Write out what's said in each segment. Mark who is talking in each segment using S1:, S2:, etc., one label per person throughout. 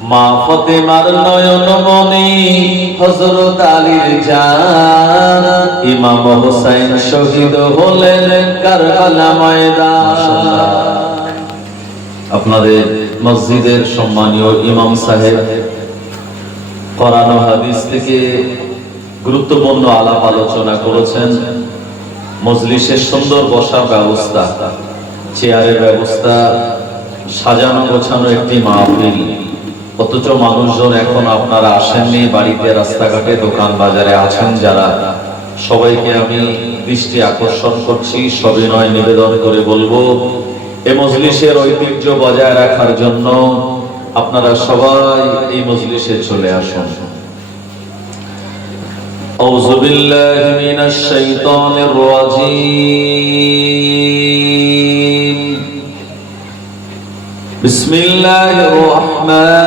S1: মা ফতেমার নয়ন মনি হযরত আলীর জান। ইমাম হোসেন শহীদ হলেন কারবালা ময়দান। আপনাদের মসজিদের সম্মানীয় ইমাম সাহেব কোরআন হাদিস থেকে গুরুত্বপূর্ণ আলাপ আলোচনা করেছেন। মজলিসের সুন্দর বসার ব্যবস্থা চেয়ারের ব্যবস্থা সাজানো গোছানো একটি মাহফিল। অথচ মানুষজন এখন আপনারা আসেননি বাড়িতে রাস্তাঘাটে দোকান বাজারে আছেন যারা সবাইকে আমি দৃষ্টি আকর্ষণ করছি সবিনয় নিবেদন করে বলবো এ মজলিসের ঐতিহ্য বজায় রাখার জন্য আপনারা সবাই এই মজলিসে চলে আসুন أعوذ بالله من الشيطان الرجيم بسم الله الرحمن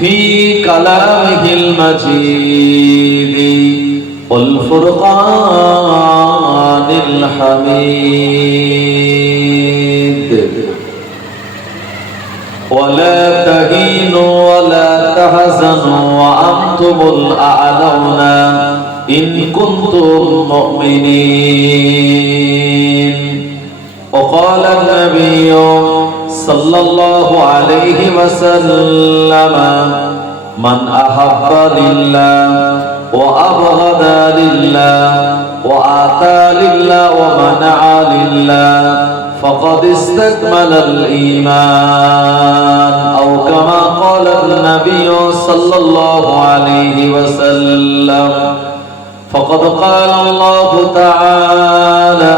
S1: في كلامه المجيد والفرقان الحميد ولا تهينوا ولا تحزنوا وأنتم الأعلون إن كنتم مؤمنين وقال النبي صلى الله عليه وسلم. من أحب لله وأبغض لله وآتى لله ومنع لله فقد استكمل الإيمان. أو كما قال النبي صلى الله عليه وسلم فقد قال الله تعالى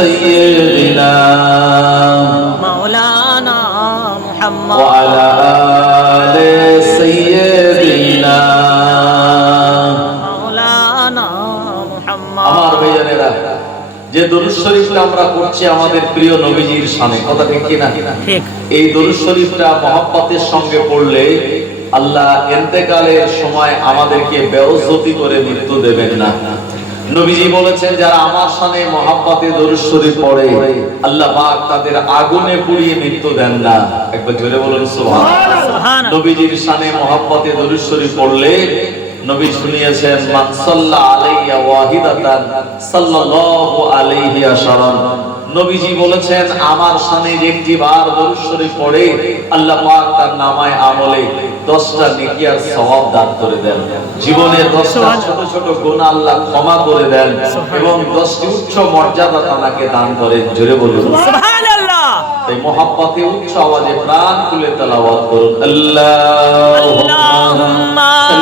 S1: سيدنا
S2: مولانا محمد
S1: وعلى آل سيدنا
S2: مولانا محمد
S1: আমার ভাইজানেরা যে দরুদ শরীফটা আমরা করছি আমাদের প্রিয় নবীজির শানে কথা ঠিক কি না
S2: ঠিক
S1: এই দরুদ শরীফটা মহব্বতের সঙ্গে পড়লে আল্লাহ এন্তেকালের সময় আমাদেরকে বেওজতি করে মৃত্যু দেবেন না নবীজি বলেছেন যারা আমার সামনে মহাব্বতে দরুদ শরীফ পড়ে আল্লাহ পাক তাদের আগুনে পুড়িয়ে মৃত্যু দেন না। একবার জোরে বলুন সুবহানাল্লাহ।
S2: সুবহান
S1: নবীজির শানে মহাব্বতে দরুদ শরীফ পড়লে নবী শুনিয়েছেন মান সাল্লা আলাইয়া ওয়াহিদাতান সাল্লাল্লাহু আলাইহি আশারান। নবীজি বলেছেন আমার শানে একটি বার দরুদ শরীফ পড়ে আল্লাহ পাক তার নামায় আমলে দশটা নেকিয়ার আর দান করে দেন। জীবনের দশটা ছোট ছোট গুণ আল্লাহ ক্ষমা করে দেন এবং দশটি উচ্চ মর্যাদা তাকে দান করেন। জোরে বলুন।
S2: সুবহানাল্লাহ।
S1: তাই উচ্চ আওয়াজে প্রাণ তুলে তেলাওয়াত করুন।
S2: আল্লাহ
S1: সাল্লি
S2: মুহাম্মদ।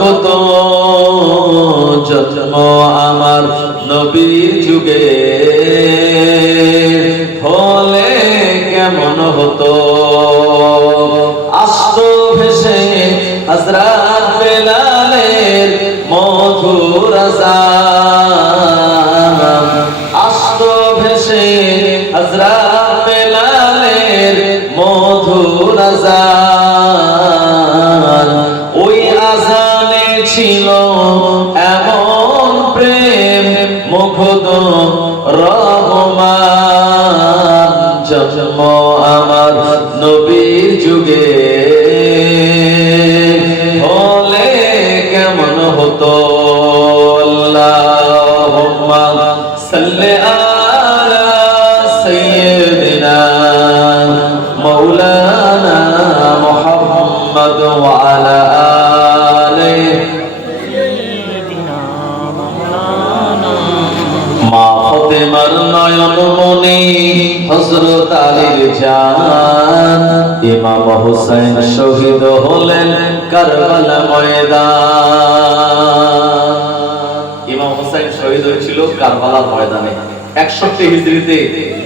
S1: কেমন জন্ম আমার নবীর যুগে। হলে কেমন হতো? আস্ত ভেসে হজরত বেলালের মধুর আস্ত ভেসে হজরত মুখদ রহমান, জন্ম আমার নবীর যুগে। হলে কেমন হতো? সাল্লি আলা সাইয়্যিদিনা মাওলানা মুহাম্মদ ওয়া ফতেমার নয়ন মনি হযরত আলীর জান ইমাম হোসেন শহীদ হলেন কারবালা ময়দান। ইমাম হোসেন শহীদ হয়েছিল কারবালার ময়দানে। 61 হিজরিতে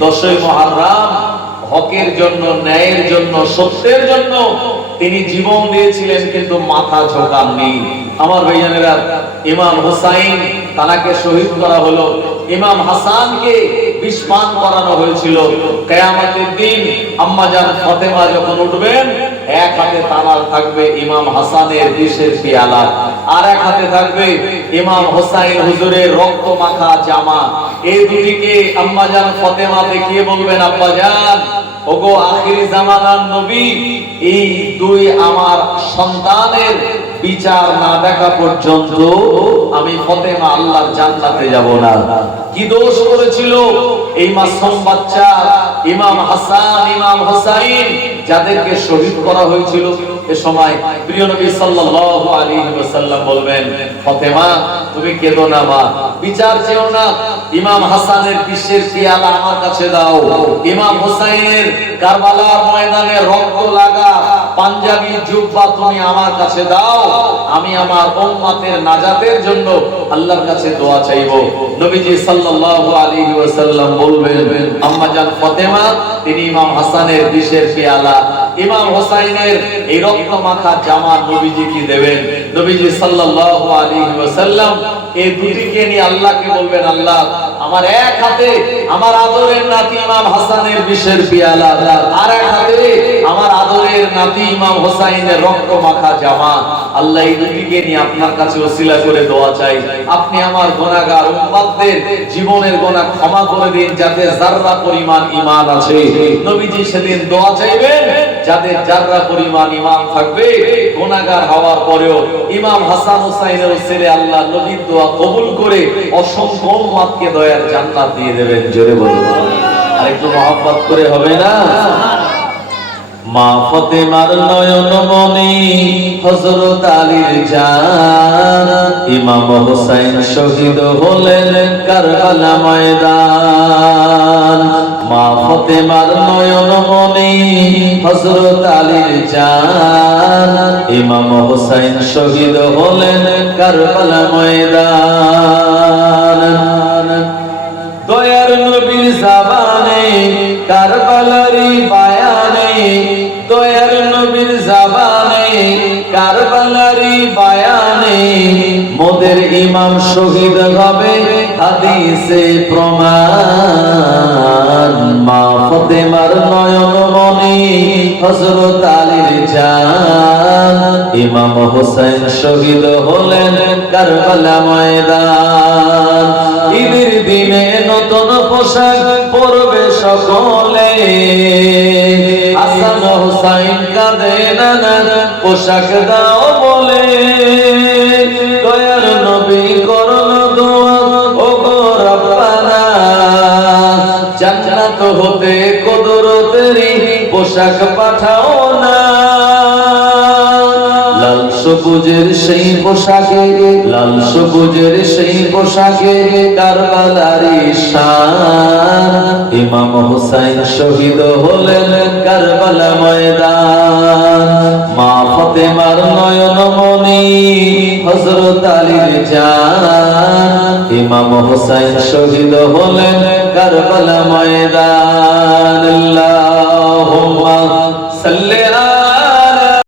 S1: 10ই মুহররম হকের জন্য, ন্যায়ের জন্য, সত্যের জন্য তিনি জীবন দিয়েছিলেন, কিন্তু মাথা ঝোঁকাননি। আমার ভাইজানেরা, ইমাম হোসাইন তানাকে শহীদ করা হলো। ইমাম হাসানকে বিষপান করানো হয়েছিল। কেয়ামতের দিন আম্মাজান ফতেমা যখন উঠবেন, এক হাতে তালাল থাকবে ইমাম হাসানের বিষের পেয়ালা, আর এক হাতে থাকবে ইমাম হোসাইন হুজুরের রক্ত মাখা জামা। এই দুটিকে আম্মাজান ফতেমা দেখিয়ে বলবেন আব্বাজান ওগো আখির জামানার নবী, এই দুই আমার সন্তানের বিচার না দেখা পর্যন্ত আমি ফতেমা আল্লাহর জান্নাতে যাব না। কি দোষ করেছিল? এই মাসুম বাচ্চা, ইমাম হাসান, ইমাম হোসাইন যাদেরকে শহীদ করা হয়েছিল এ সময় প্রিয় নবী সাল্লাল্লাহু আলাইহি ওয়াসাল্লাম বলবেন, ফাতেমা, তুমি কেঁদো না মা, বিচার চেও না, ইমাম হাসানের বিশ্বের পিয়ালা আমার কাছে দাও, ইমাম হোসাইনের কারবালার ময়দানে রক্ত লাগা পাঞ্জাবি জুব্বা তুমি আমার কাছে দাও, আমি আমার উম্মতের নাজাতের জন্য আল্লাহর কাছে দোয়া চাইব। নবীজি সাল্লাল্লাহু আলাইহি ওয়াসাল্লাম বলবেন, আম্মা জান ফাতেমা, তিনি ইমাম হাসানের বিষের পেয়ালা। ইমাম হোসাইনের এই রক্ত মাখা জামা নবীজি কি দেবেন? নবীজি সাল্লাল্লাহু আলাইহি ওয়াসাল্লাম এই দুটিকে নিয়ে আল্লাহকে বলবেন, আল্লাহ, আমার এক হাতে আমার আদরের নাতি ইমাম হাসানের বিষের পিয়ালা, আর এক হাতে আমার আদরের নাতি ইমাম হোসাইনের রক্ত মাখা জামা আল্লাহ এই দুটিকে নিয়ে আপনার কাছে ওসিলা করে দোয়া চাই। আপনি আমার গুনাহগার উম্মতদের জীবনের গুনাহ ক্ষমা করে দিন যাতে যাররা পরিমাণ ঈমান আছে। নবীজি সেদিন দোয়া চাইবেন, যাদের যাররা পরিমাণ ঈমান থাকবে গুনাহগার হওয়ার পরেও ইমাম হাসান হোসাইনের ছেলে আল্লাহ নবীর দোয়া কবুল করে অসংখ্য উম্মতকে দয়ার জান্নাত দিয়ে দেবেন। জোরে বলুন। আর একটু মহব্বত করে হবে না? মা ফতেমার নয়ন মনি হযরত আলীর জান। ইমাম হোসেন শহীদ হলেন কারবালা ময়দান। মা ফতেমার নয়ন মনি হযরত আলীর জান। ইমাম হোসেন শহীদ হলেন কারবালা ময়দান। দয়ার নবীর জাবানে কারবালারি বায়ানে ইমাম শহীদ হবে, হাদিসে প্রমাণ। মা ফতেমার নয়ন মনি হযরত আলীর জান। ইমাম হোসেন শহীদ হলেন কারবালা ময়দান। ঈদের দিনে নতুন পোশাক পরবে সকলে। হাসান হোসাইন কাঁদে নানা পোশাক দাও বলে। দয়ার নবী করল দোয়া ও গো রব্বানা হতে কদরতেরই পোশাক পাঠাও সবুজের সেই পোশাকে, লাল সবুজের সেই পোশাকে কারবালারি শান। ইমাম হুসাইন শহীদ হলেন কারবালা ময়দান। মা ফতেমার নয়ন মনি হযরত আলীর জান। ইমাম হুসাইন শহীদ হলেন কারবালা ময়দান। আল্লাহুম্মা সাল্লি